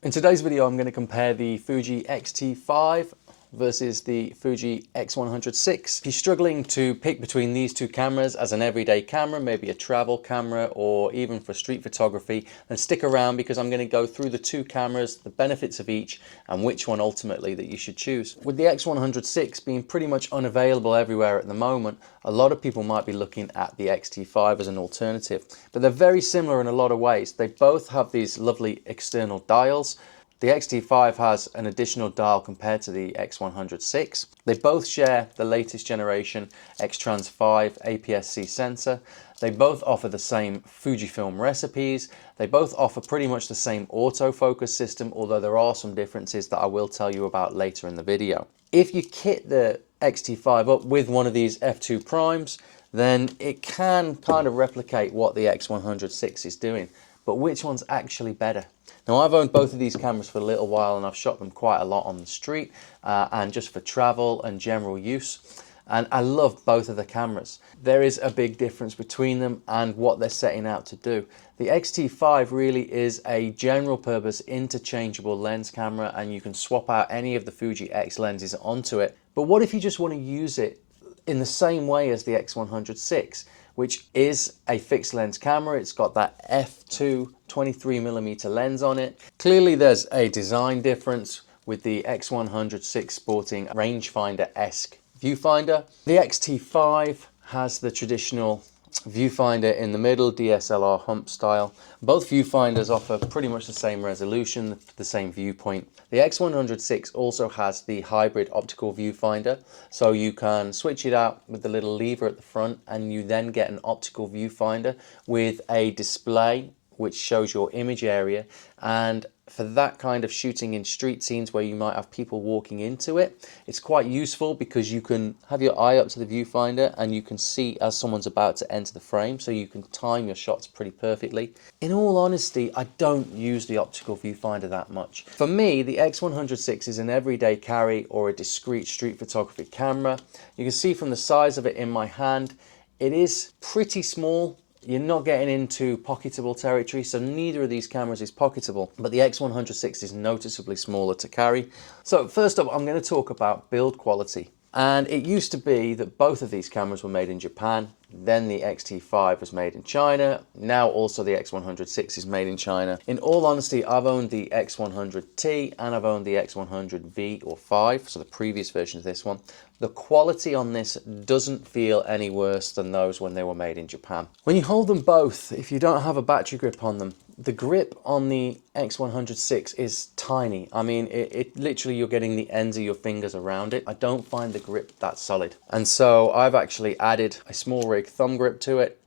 In today's video, I'm going to compare the Fuji X-T5 versus the Fuji X100VI. If you're struggling to pick between these two cameras as an everyday camera, maybe a travel camera, or even for street photography, then stick around because I'm going to go through the two cameras, the benefits of each, and which one ultimately that you should choose. With the X100VI being pretty much unavailable everywhere at the moment, a lot of people might be looking at the X-T5 as an alternative, but they're very similar in a lot of ways. They both have these lovely external dials. The X-T5 has an additional dial compared to the X100VI. They both share the latest generation X-Trans5 APS-C sensor. They both offer the same Fujifilm recipes. They both offer pretty much the same autofocus system, although there are some differences that I will tell you about later in the video. If you kit the X-T5 up with one of these f2 primes, then it can kind of replicate what the X100VI is doing. But which one's actually better? Now, I've owned both of these cameras for a little while and I've shot them quite a lot on the street and just for travel and general use. And I love both of the cameras. There is a big difference between them and what they're setting out to do. The X-T5 really is a general purpose interchangeable lens camera, and you can swap out any of the Fuji X lenses onto it. But what if you just want to use it in the same way as the X100VI, which is a fixed lens camera? It's got that f2 23mm lens on it. Clearly there's a design difference with the X100VI sporting rangefinder-esque viewfinder. The X-T5 has the traditional viewfinder in the middle, DSLR hump style. Both viewfinders offer pretty much the same resolution, the same viewpoint. The X100VI also has the hybrid optical viewfinder, so you can switch it out with the little lever at the front and you then get an optical viewfinder with a display which shows your image area. And for that kind of shooting in street scenes where you might have people walking into it, it's quite useful because you can have your eye up to the viewfinder and you can see as someone's about to enter the frame, so you can time your shots pretty perfectly. In all honesty, I don't use the optical viewfinder that much. For me, the X100VI is an everyday carry or a discreet street photography camera. You can see from the size of it in my hand, it is pretty small. You're not getting into pocketable territory, so neither of these cameras is pocketable, but the X100VI is noticeably smaller to carry. So first up, I'm going to talk about build quality. And it used to be that both of these cameras were made in Japan, then the X-T5 was made in China, now also the X100VI is made in China. In all honesty, I've owned the X100T and I've owned the X100V or 5, so the previous version of this one. The quality on this doesn't feel any worse than those when they were made in Japan. When you hold them both, if you don't have a battery grip on them, the grip on the X100VI is tiny. I mean, it literally, you're getting the ends of your fingers around it. I don't find the grip that solid. And so I've actually added a small rig thumb grip to it.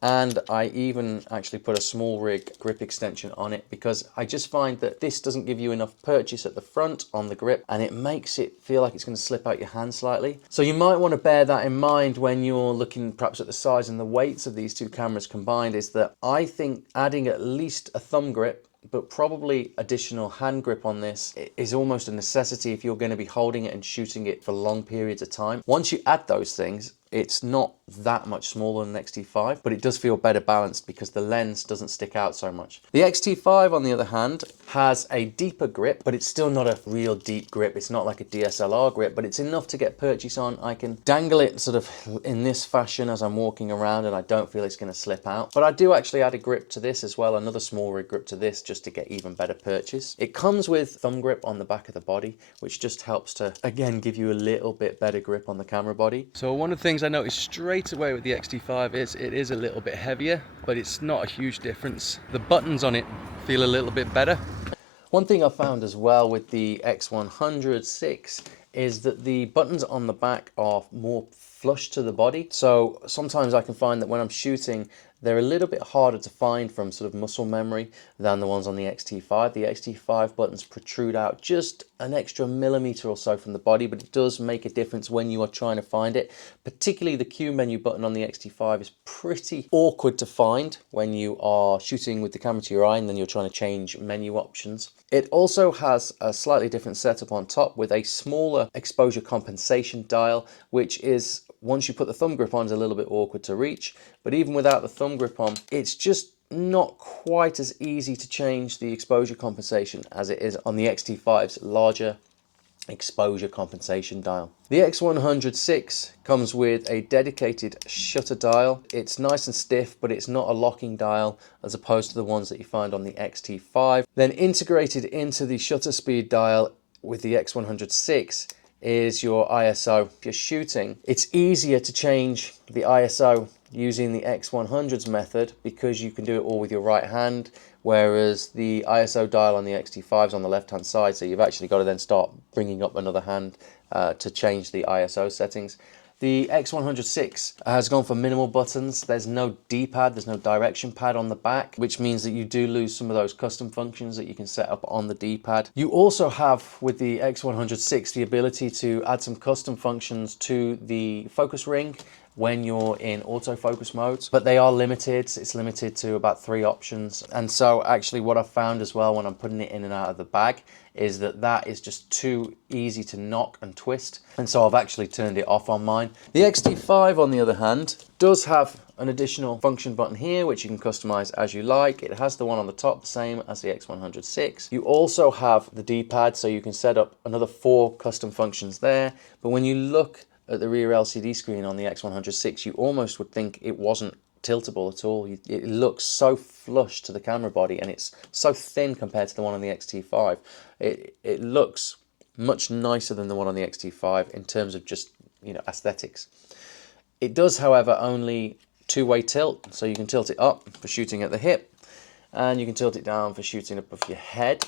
And I even actually put a small rig grip extension on it because I just find that this doesn't give you enough purchase at the front on the grip and it makes it feel like it's going to slip out your hand slightly. So you might want to bear that in mind when you're looking perhaps at the size and the weights of these two cameras combined, is that I think adding at least a thumb grip but probably additional hand grip on this is almost a necessity if you're going to be holding it and shooting it for long periods of time. Once you add those things, it's not that much smaller than the X-T5, but it does feel better balanced because the lens doesn't stick out so much. The X-T5, on the other hand, has a deeper grip, but it's still not a real deep grip. It's not like a DSLR grip, but it's enough to get purchase on. I can dangle it sort of in this fashion as I'm walking around and I don't feel it's going to slip out. But I do actually add a grip to this as well, another small rig grip to this, just to get even better purchase. It comes with thumb grip on the back of the body, which just helps to, again, give you a little bit better grip on the camera body. So one of the things I noticed straight away with the X-T5 is it is a little bit heavier, but it's not a huge difference. The buttons on it feel a little bit better. One thing I found as well with the X100VI is that the buttons on the back are more flush to the body. So sometimes I can find that when I'm shooting, they're a little bit harder to find from sort of muscle memory than the ones on the X-T5. The X-T5 buttons protrude out just an extra millimeter or so from the body, but it does make a difference when you are trying to find it. Particularly the Q menu button on the X-T5 is pretty awkward to find when you are shooting with the camera to your eye and then you're trying to change menu options. It also has a slightly different setup on top with a smaller exposure compensation dial, which is, once you put the thumb grip on, is a little bit awkward to reach. But even without the thumb grip on, it's just not quite as easy to change the exposure compensation as it is on the X-T5's larger exposure compensation dial. The X100VI comes with a dedicated shutter dial. It's nice and stiff, but it's not a locking dial as opposed to the ones that you find on the X-T5. Then integrated into the shutter speed dial with the X100VI is your ISO. If you're shooting, it's easier to change the ISO using the X100's method because you can do it all with your right hand, whereas the ISO dial on the X-T5 is on the left hand side, so you've actually got to then start bringing up another hand to change the ISO settings. The X100VI has gone for minimal buttons. There's no D-pad, there's no direction pad on the back, which means that you do lose some of those custom functions that you can set up on the D-pad. You also have, with the X100VI, the ability to add some custom functions to the focus ring when you're in autofocus modes, but they are limited. It's limited to about 3 options. And so actually what I've found as well when I'm putting it in and out of the bag is that that is just too easy to knock and twist. And so I've actually turned it off on mine. The X-T5, on the other hand, does have an additional function button here, which you can customize as you like. It has the one on the top, the same as the X100VI. You also have the D-pad, so you can set up another 4 custom functions there. But when you look at the rear LCD screen on the X100VI, you almost would think it wasn't tiltable at all. It looks so flush to the camera body, and it's so thin compared to the one on the X-T5. It looks much nicer than the one on the X-T5 in terms of just, you know, aesthetics. It does, however, only 2-way tilt, so you can tilt it up for shooting at the hip, and you can tilt it down for shooting above your head.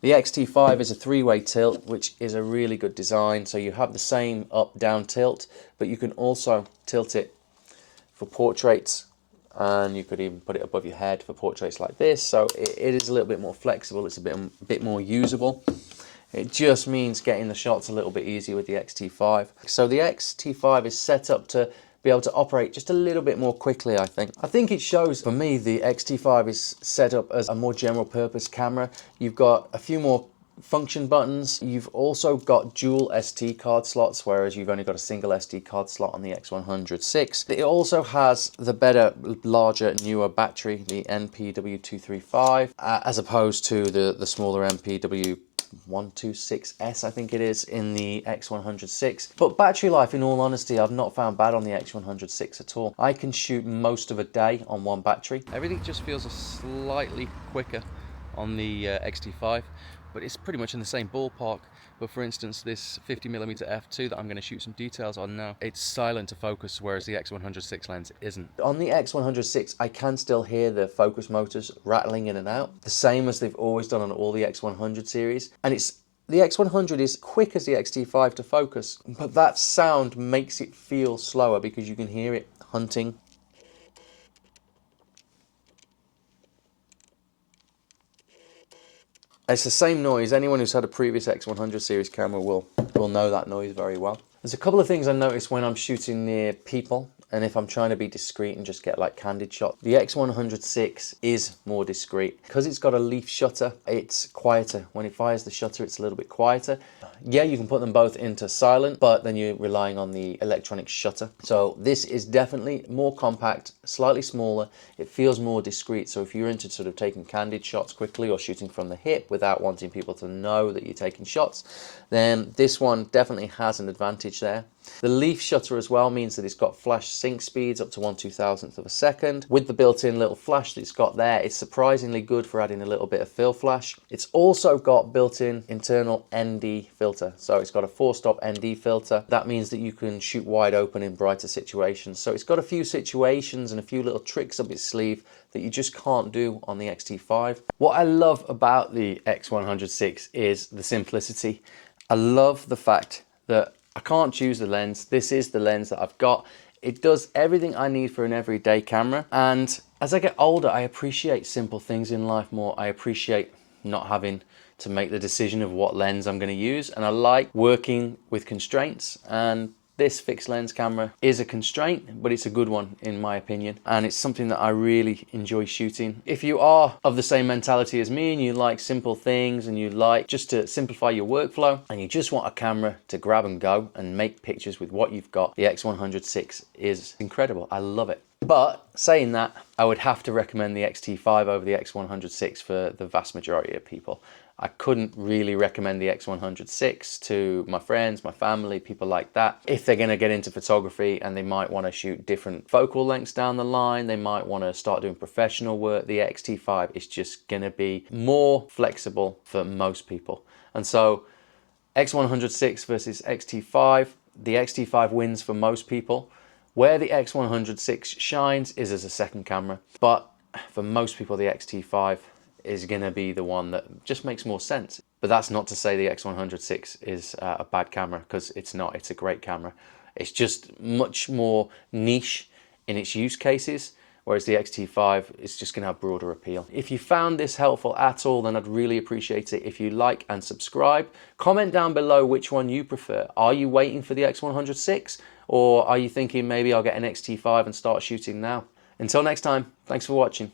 The X-T5 is a 3-way tilt, which is a really good design. So you have the same up-down tilt, but you can also tilt it for portraits, and you could even put it above your head for portraits like this. So it is a little bit more flexible. It's a bit more usable. It just means getting the shots a little bit easier with the X-T5. So the X-T5 is set up to be able to operate just a little bit more quickly, I think. I think it shows, for me, the X-T5 is set up as a more general purpose camera. You've got a few more function buttons. You've also got dual SD card slots, whereas you've only got a single SD card slot on the X100VI. It also has the better, larger, newer battery, the NPW235, as opposed to the smaller NPW126S, I think it is, in the X100VI. But battery life, in all honesty, I've not found bad on the X100VI at all. I can shoot most of a day on one battery. Everything just feels slightly quicker on the X-T5, but it's pretty much in the same ballpark. But for instance, this 50mm f2 that I'm going to shoot some details on now, it's silent to focus, whereas the X100VI lens isn't. On the X100VI, I can still hear the focus motors rattling in and out, the same as they've always done on all the X100 series. And the X100 is quick as the X-T5 to focus, but that sound makes it feel slower because you can hear it hunting. It's the same noise. Anyone who's had a previous X100 series camera will know that noise very well. There's a couple of things I notice when I'm shooting near people, and if I'm trying to be discreet and just get like candid shots. The X100VI is more discreet. Because it's got a leaf shutter, it's quieter. When it fires the shutter, it's a little bit quieter. Yeah, you can put them both into silent, but then you're relying on the electronic shutter. So this is definitely more compact, slightly smaller. It feels more discreet. So if you're into sort of taking candid shots quickly or shooting from the hip without wanting people to know that you're taking shots, then this one definitely has an advantage there. The leaf shutter as well means that it's got flash sync speeds up to 1/2000th of a second. With the built-in little flash that it's got there, it's surprisingly good for adding a little bit of fill flash. It's also got built-in internal ND filter. So it's got a 4-stop ND filter. That means that you can shoot wide open in brighter situations. So it's got a few situations and a few little tricks up its sleeve that you just can't do on the X-T5. What I love about the X100VI is the simplicity. I love the fact that I can't choose the lens. This is the lens that I've got. It does everything I need for an everyday camera. And as I get older, I appreciate simple things in life more. I appreciate not having to make the decision of what lens I'm going to use. And I like working with constraints. And this fixed lens camera is a constraint, but it's a good one in my opinion. And it's something that I really enjoy shooting. If you are of the same mentality as me and you like simple things and you like just to simplify your workflow and you just want a camera to grab and go and make pictures with what you've got, the X100VI is incredible. I love it. But saying that, I would have to recommend the X-T5 over the X100VI for the vast majority of people. I couldn't really recommend the X100VI to my friends, my family, people like that. If they're going to get into photography and they might want to shoot different focal lengths down the line, they might want to start doing professional work, the X-T5 is just going to be more flexible for most people. And so X100VI versus X-T5, the X-T5 wins for most people. Where the X100VI shines is as a second camera, but for most people the X-T5 is going to be the one that just makes more sense. But that's not to say the X100VI is a bad camera, because it's not. It's a great camera. It's just much more niche in its use cases, whereas the X-T5 is just going to have broader appeal. If you found this helpful at all, then I'd really appreciate it if you like and subscribe. Comment down below which one you prefer. Are you waiting for the X100VI, or are you thinking maybe I'll get an X-T5 and start shooting now? Until next time, thanks for watching.